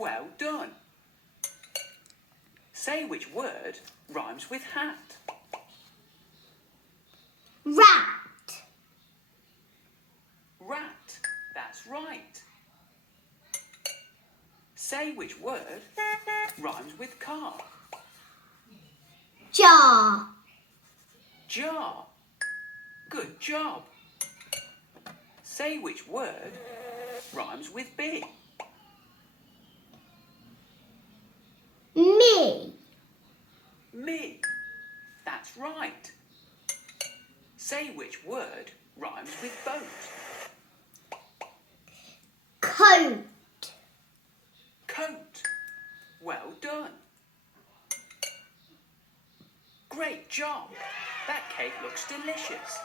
Well done. Say which word rhymes with hat. Rat. Rat. That's right. Say which word rhymes with car. Jar. Jar. Good job. Say which word rhymes with big. Me. Me. That's right. Say which word rhymes with boat. Coat. Coat. Well done. Great job. That cake looks delicious.